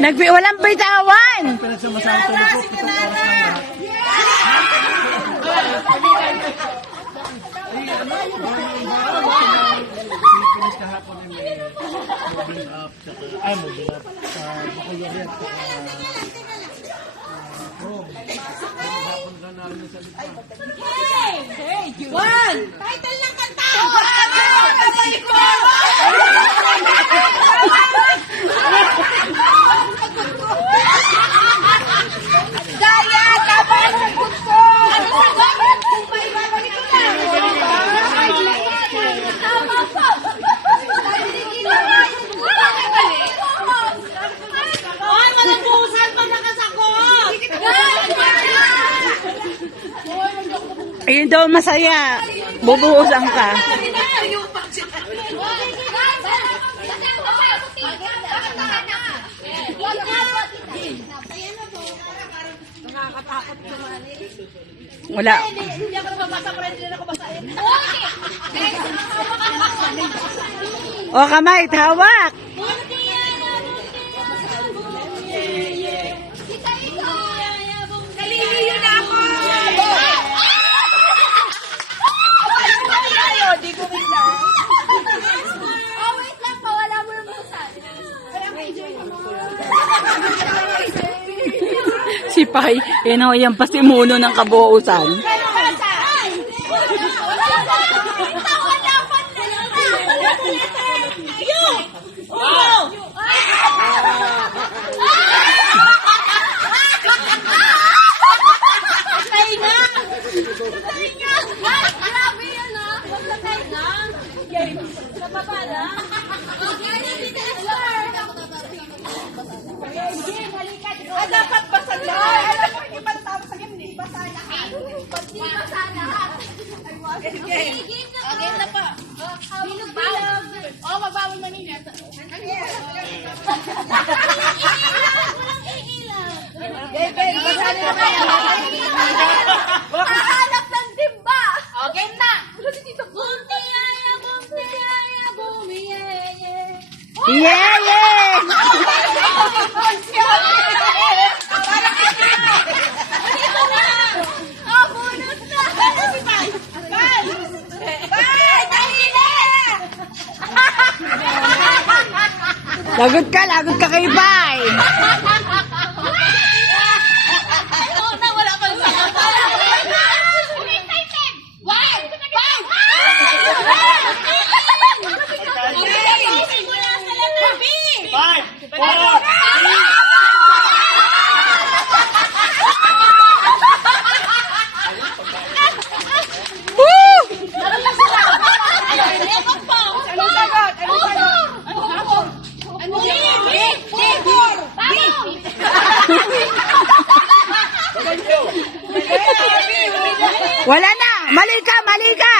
Nagbi walang bitawan. Pilipinas kahapon ay may moving sa likod. One! Title Ayun daw masaya. Bubuhusan ka. Wala. Hindi ako nababasa, pero hindi na ako basahin. O kamay, hawak. Pai, yan o yung pasimuno ng kabuusan. Grabe yan ah! Huwag na kayo na! Sa baba na? Ah, dapat basa lahat. Alam mo, hindi pa natapos sa game, hindi basa lahat. Hindi basa lahat. Okay, game na po. Game na po. Bilog bilog. Oh, magbawal na ninyo. Hahanap ng timba. Oh, game na. Bunti aya, bunti aya, bumi. Yeah, yeah! Lagot ka, lagot ka kay Pai. Wala na! Mali ka, mali ka!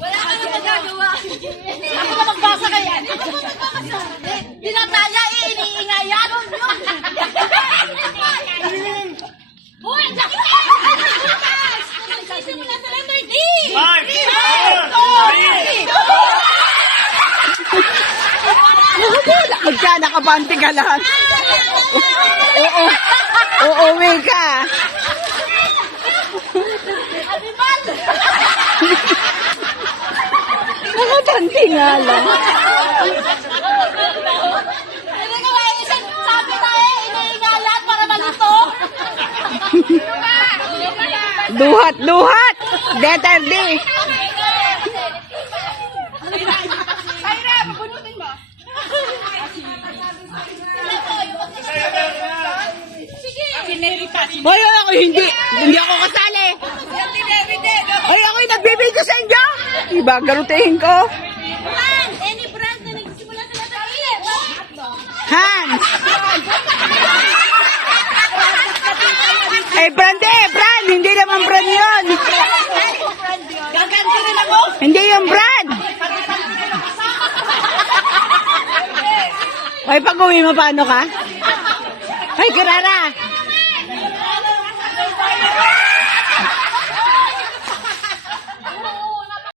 Wala ka na magagawa. Ako na magbasa ka yan. Ako na magbasa. Dinataya, iniingayan. Uy, ang sakit ka! Nagsisimula sa letter D! five, Lakad ka, nakabanti ka lang. Oo. Uuwi ka. Animal! Nakabanti nga lang. Duhat, duhat! Letter D. Hoy, hoy, ako hindi. Hindi ako kasali. Ay, ako'y nagbibideo sa inyo. Iba, garutiin ko. Man, any brand na nagsimula sa letter. Hans. Eh, brand eh, brand. Hindi naman brand yun. Gaganti rin ako. Hindi yung brand. Ay, pag uwi mo, paano ka? Ay, Kirara!